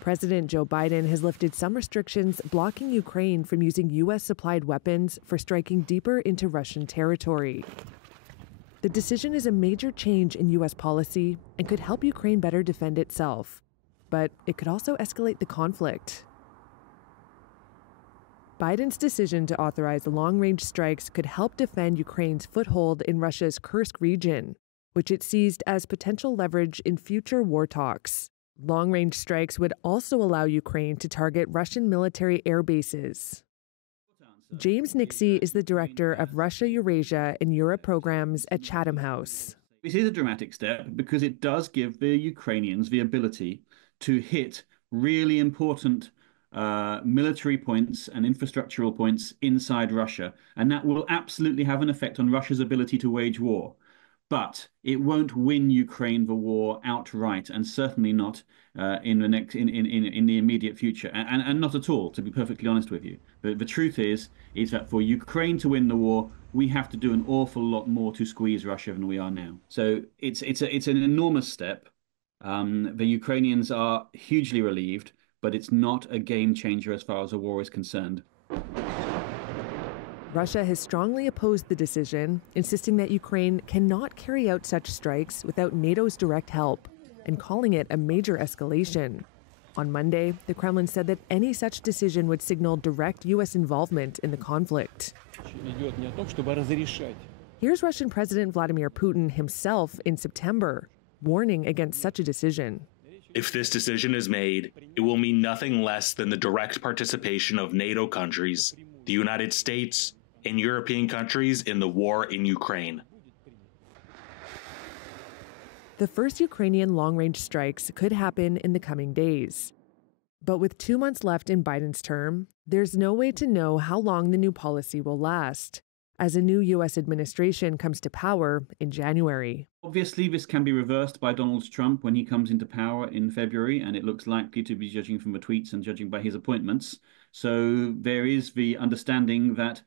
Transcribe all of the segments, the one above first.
President Joe Biden has lifted some restrictions blocking Ukraine from using U.S.-supplied weapons for striking deeper into Russian territory. The decision is a major change in U.S. policy and could help Ukraine better defend itself. But it could also escalate the conflict. Biden's decision to authorize long-range strikes could help defend Ukraine's foothold in Russia's Kursk region, which it seized as potential leverage in future war talks. Long-range strikes would also allow Ukraine to target Russian military air bases. James Nixie is the director of Russia, Eurasia, and Europe programs at Chatham House. This is a dramatic step because it does give the Ukrainians the ability to hit really important military points and infrastructural points inside Russia. And that will absolutely have an effect on Russia's ability to wage war. But it won't win Ukraine the war outright, and certainly not in the immediate future, and not at all, to be perfectly honest with you. The truth is that for Ukraine to win the war, we have to do an awful lot more to squeeze Russia than we are now. So it's an enormous step. The Ukrainians are hugely relieved, but it's not a game changer as far as the war is concerned. Russia has strongly opposed the decision, insisting that Ukraine cannot carry out such strikes without NATO's direct help, and calling it a major escalation. On Monday, the Kremlin said that any such decision would signal direct U.S. involvement in the conflict. Here's Russian President Vladimir Putin himself in September, warning against such a decision. If this decision is made, it will mean nothing less than the direct participation of NATO countries, the United States, and European countries in the war in Ukraine. The first Ukrainian long-range strikes could happen in the coming days. But with 2 months left in Biden's term, there's no way to know how long the new policy will last, as a new U.S. administration comes to power in January. Obviously, this can be reversed by Donald Trump when he comes into power in February, and it looks likely to be, judging from the tweets and judging by his appointments. So there is the understanding that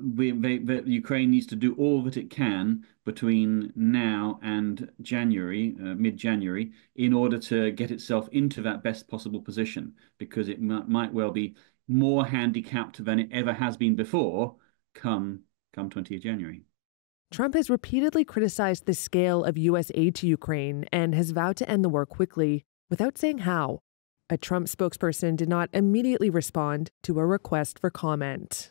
Ukraine needs to do all that it can between now and January, mid-January, in order to get itself into that best possible position, because it might well be more handicapped than it ever has been before come 20th January. Trump has repeatedly criticized the scale of U.S. aid to Ukraine and has vowed to end the war quickly, without saying how. A Trump spokesperson did not immediately respond to a request for comment.